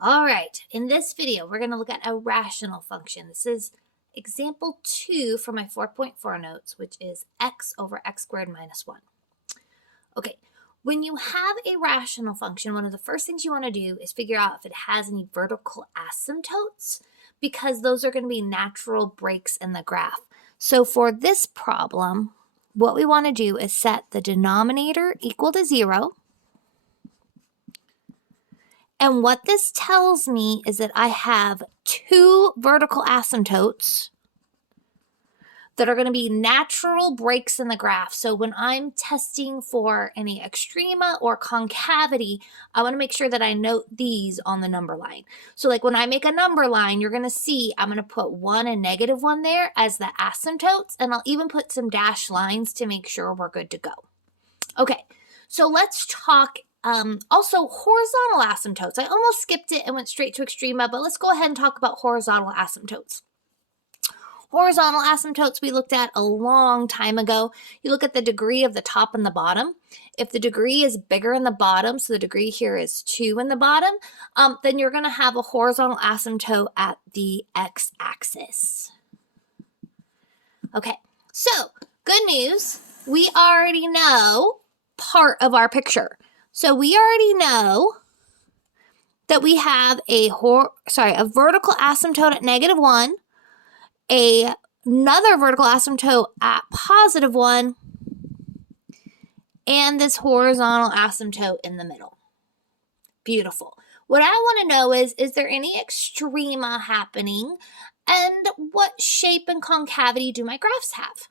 All right, in this video, we're going to look at a rational function. This is example 2 for my 4.4 notes, which is x over x squared minus 1. Okay, when you have a rational function, one of the first things you want to do is figure out if it has any vertical asymptotes, because those are going to be natural breaks in the graph. So for this problem, what we want to do is set the denominator equal to 0. And what this tells me is that I have 2 vertical asymptotes that are going to be natural breaks in the graph. So when I'm testing for any extrema or concavity, I want to make sure that I note these on the number line. So like when I make a number line, you're going to see I'm going to put 1 and -1 there as the asymptotes, and I'll even put some dashed lines to make sure we're good to go. Okay, so let's talk also horizontal asymptotes. I almost skipped it and went straight to extrema, but let's go ahead and talk about horizontal asymptotes. Horizontal asymptotes we looked at a long time ago. You look at the degree of the top and the bottom. If the degree is bigger in the bottom, so the degree here is 2 in the bottom, then you're going to have a horizontal asymptote at the x-axis. Okay, so good news. We already know part of our picture. So we already know that we have a vertical asymptote at -1, another vertical asymptote at +1, and this horizontal asymptote in the middle. Beautiful. What I want to know is there any extrema happening, and what shape and concavity do my graphs have?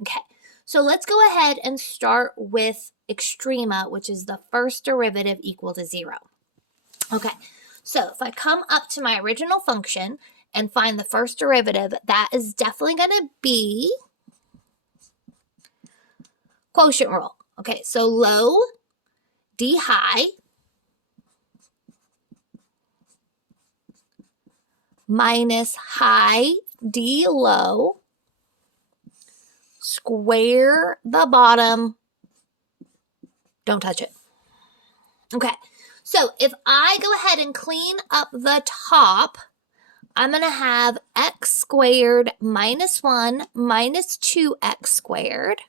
Okay, so let's go ahead and start with extrema, which is the first derivative equal to 0. Okay, so if I come up to my original function and find the first derivative, that is definitely going to be quotient rule. Okay, so low d high minus high d low square the bottom. Don't touch it. Okay, so if I go ahead and clean up the top, I'm going to have x squared minus 1 minus 2x squared.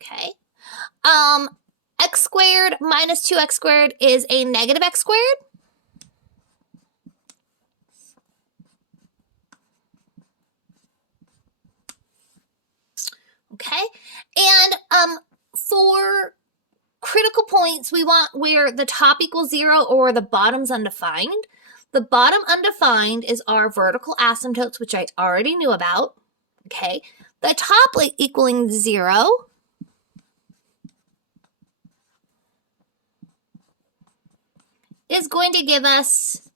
Okay. X squared minus 2x squared is a negative x squared. Okay, and for critical points, we want where the top equals 0 or the bottom's undefined. The bottom undefined is our vertical asymptotes, which I already knew about. Okay, the top equaling 0 is going to give us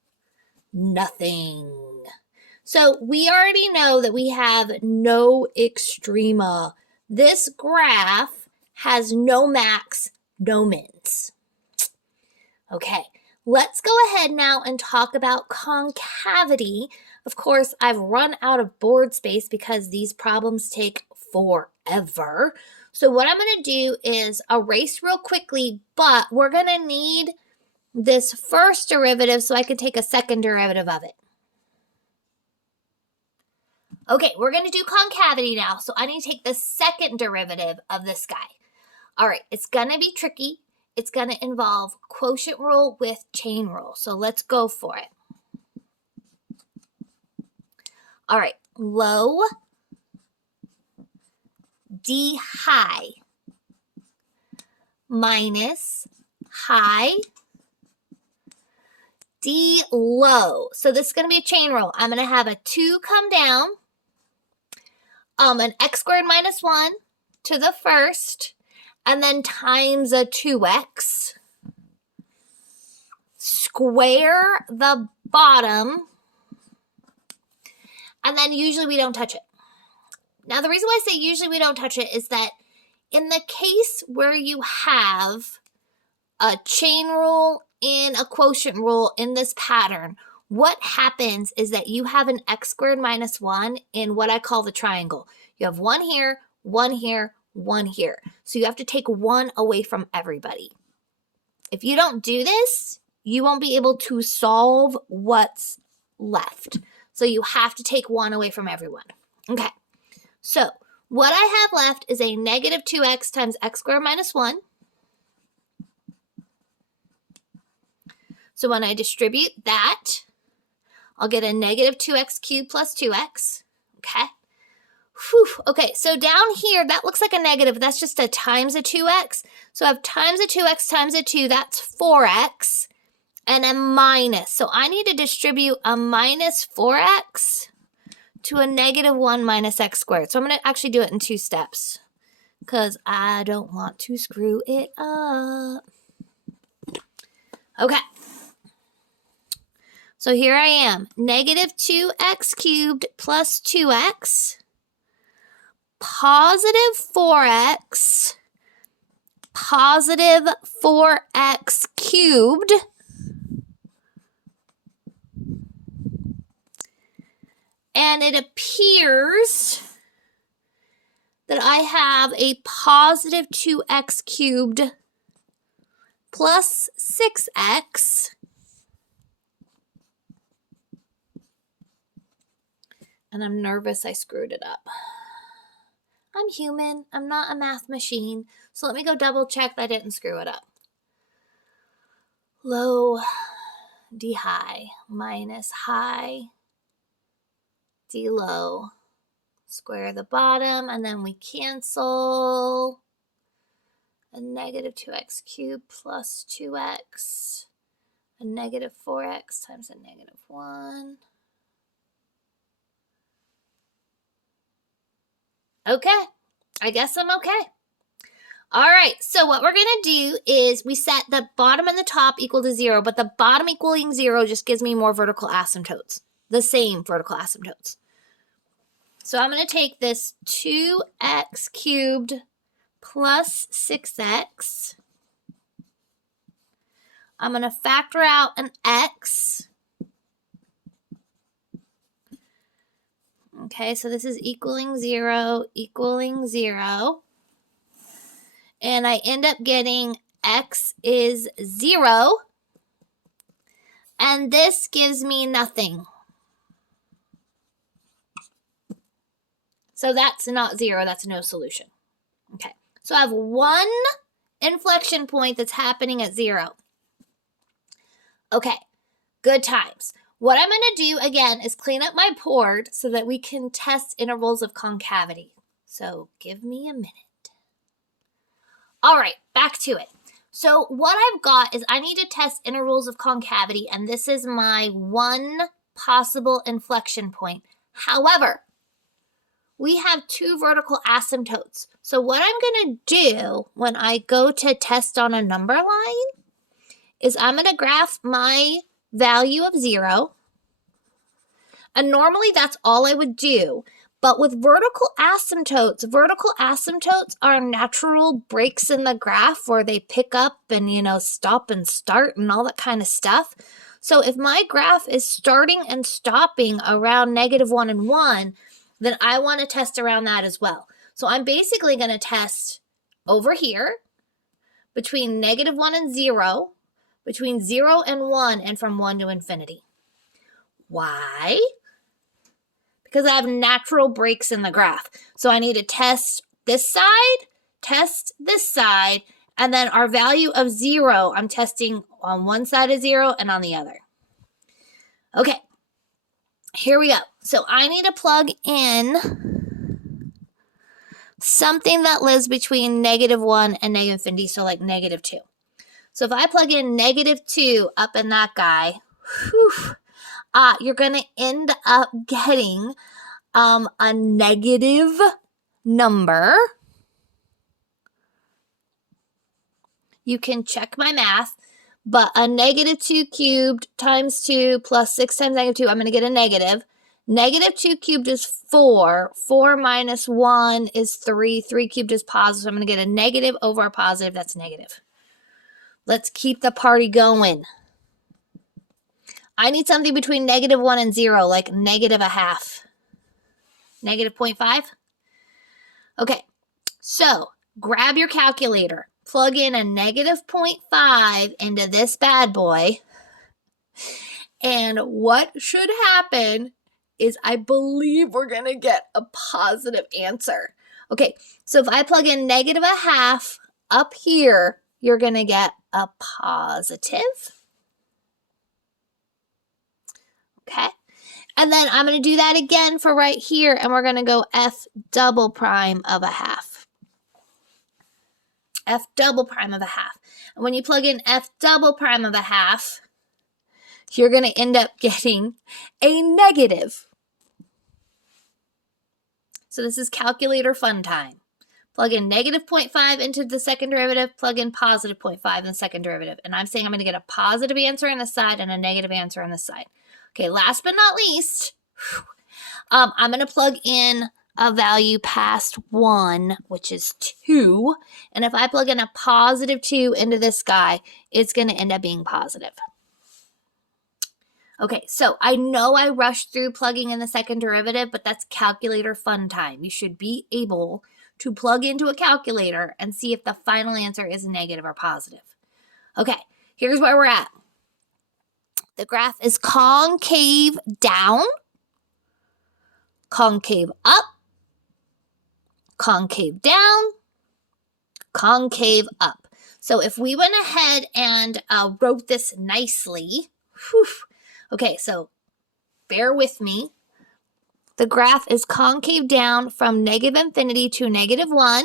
nothing. So we already know that we have no extrema. This graph has no max, no mins. Okay, let's go ahead now and talk about concavity. Of course, I've run out of board space because these problems take forever. So what I'm going to do is erase real quickly, but we're going to need this first derivative so I can take a second derivative of it. Okay, we're going to do concavity now, so I need to take the second derivative of this guy. All right, it's going to be tricky. It's going to involve quotient rule with chain rule, so let's go for it. All right, low d high minus high d low. So this is going to be a chain rule. I'm going to have a 2 come down, an x squared minus 1 to the first, and then times a 2x, square the bottom, and then usually we don't touch it. Now the reason why I say usually we don't touch it is that in the case where you have a chain rule and a quotient rule in this pattern, what happens is that you have an x squared minus 1 in what I call the triangle. You have 1 here, 1 here, 1 here. So you have to take 1 away from everybody. If you don't do this, you won't be able to solve what's left. So you have to take 1 away from everyone. Okay, so what I have left is a negative 2x times x squared minus 1. So when I distribute that, I'll get a negative 2x cubed plus 2x. Okay. Whew. Okay, so down here, that looks like a negative. That's just a times a 2x. So I have times a 2x times a 2. That's 4x. And a minus. So I need to distribute a minus 4x to a negative 1 minus x squared. So I'm going to actually do it in 2 steps because I don't want to screw it up. Okay. So here I am, negative 2x cubed plus 2x, positive 4x, positive 4x cubed, and it appears that I have a positive 2x cubed plus 6x, and I'm nervous I screwed it up. I'm human. I'm not a math machine. So let me go double check that I didn't screw it up. Low d high minus high d low. Square the bottom, and then we cancel. A negative 2x cubed plus 2x. A negative 4x times a negative 1. Okay, I guess I'm okay. All right, so what we're going to do is we set the bottom and the top equal to 0, but the bottom equaling 0 just gives me more vertical asymptotes, the same vertical asymptotes. So I'm going to take this 2x cubed plus 6x. I'm going to factor out an x. Okay, so this is equaling 0, equaling 0. And I end up getting x is 0. And this gives me nothing. So that's not 0, that's no solution. Okay, so I have one inflection point that's happening at 0. Okay, good times. What I'm going to do, again, is clean up my board so that we can test intervals of concavity. So give me a minute. All right, back to it. So what I've got is I need to test intervals of concavity, and this is my one possible inflection point. However, we have 2 vertical asymptotes. So what I'm going to do when I go to test on a number line is I'm going to graph my value of 0. And normally that's all I would do. But with vertical asymptotes are natural breaks in the graph where they pick up and, stop and start and all that kind of stuff. So if my graph is starting and stopping around -1 and 1, then I want to test around that as well. So I'm basically going to test over here between -1 and 0, between 0 and 1, and from 1 to infinity. Why? Because I have natural breaks in the graph. So I need to test this side, and then our value of 0, I'm testing on one side of 0 and on the other. Okay, here we go. So I need to plug in something that lives between -1 and -infinity, so like -2. So if I plug in -2 up in that guy, you're going to end up getting a negative number. You can check my math, but a -2 cubed times 2 plus 6 times -2, I'm going to get a negative. -2 cubed is 4. 4 minus 1 is 3. 3 cubed is positive. So I'm going to get a negative over a positive. That's negative. Let's keep the party going. I need something between -1 and 0, like -0.5. -0.5? Okay, So grab your calculator, plug in a -0.5 into this bad boy. And what should happen is I believe we're going to get a positive answer. Okay, so if I plug in -0.5 up here, you're going to get a positive. Okay, and then I'm going to do that again for right here, and we're going to go f double prime of a half. F double prime of a half. And when you plug in f double prime of a half, you're going to end up getting a negative. So this is calculator fun time. Plug in -0.5 into the second derivative, plug in positive 0.5 in the second derivative. And I'm saying I'm going to get a positive answer on this side and a negative answer on this side. Okay, last but not least, I'm going to plug in a value past 1, which is 2. And if I plug in a positive 2 into this guy, it's going to end up being positive. Okay, so I know I rushed through plugging in the second derivative, but that's calculator fun time. You should be able to plug into a calculator and see if the final answer is negative or positive. Okay, here's where we're at. The graph is concave down, concave up, concave down, concave up. So if we went ahead and wrote this nicely, okay, so bear with me. The graph is concave down from -infinity to -1,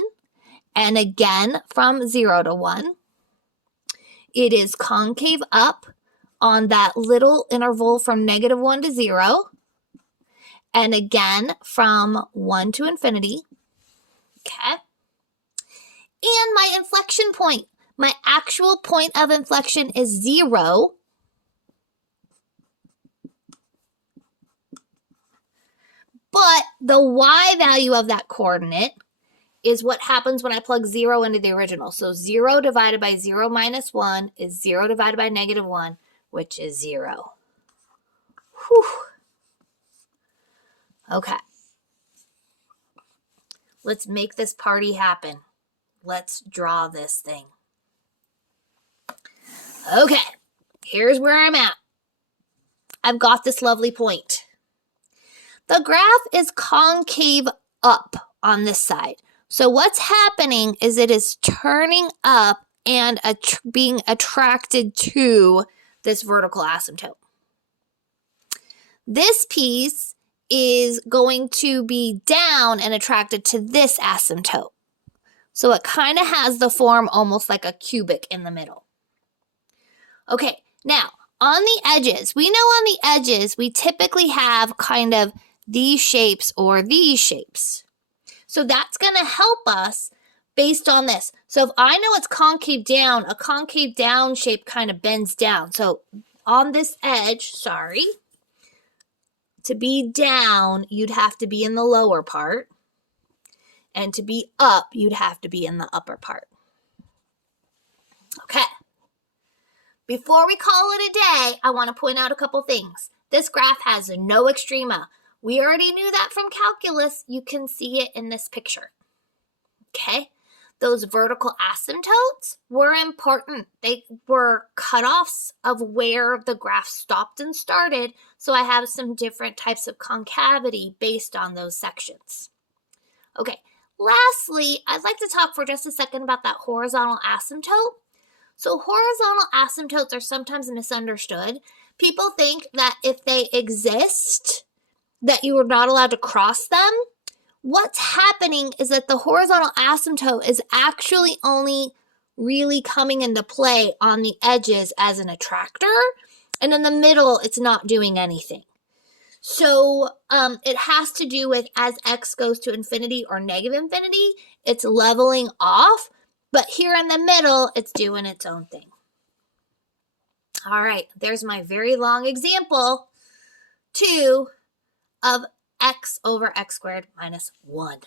and again from 0 to 1. It is concave up on that little interval from -1 to 0, and again from 1 to infinity. Okay. And my inflection point, my actual point of inflection is 0. But the y value of that coordinate is what happens when I plug 0 into the original. So 0 divided by 0 minus 1 is 0 divided by -1, which is 0. Whew. Okay. Let's make this party happen. Let's draw this thing. Okay, here's where I'm at. I've got this lovely point. The graph is concave up on this side. So what's happening is it is turning up and being attracted to this vertical asymptote. This piece is going to be down and attracted to this asymptote. So it kind of has the form almost like a cubic in the middle. Okay, now on the edges, we know on the edges we typically have kind of these shapes or these shapes. So that's going to help us based on this. So if I know it's concave down, a concave down shape kind of bends down. So on this edge, to be down, you'd have to be in the lower part. And to be up, you'd have to be in the upper part. Okay. Before we call it a day, I want to point out a couple things. This graph has no extrema. We already knew that from calculus. You can see it in this picture. Okay? Those vertical asymptotes were important. They were cutoffs of where the graph stopped and started. So I have some different types of concavity based on those sections. Okay. Lastly, I'd like to talk for just a second about that horizontal asymptote. So horizontal asymptotes are sometimes misunderstood. People think that if they exist, that you are not allowed to cross them. What's happening is that the horizontal asymptote is actually only really coming into play on the edges as an attractor, and in the middle, it's not doing anything. So it has to do with as x goes to infinity or -infinity, it's leveling off, but here in the middle, it's doing its own thing. All right, there's my very long example, 2 of x over x squared minus 1.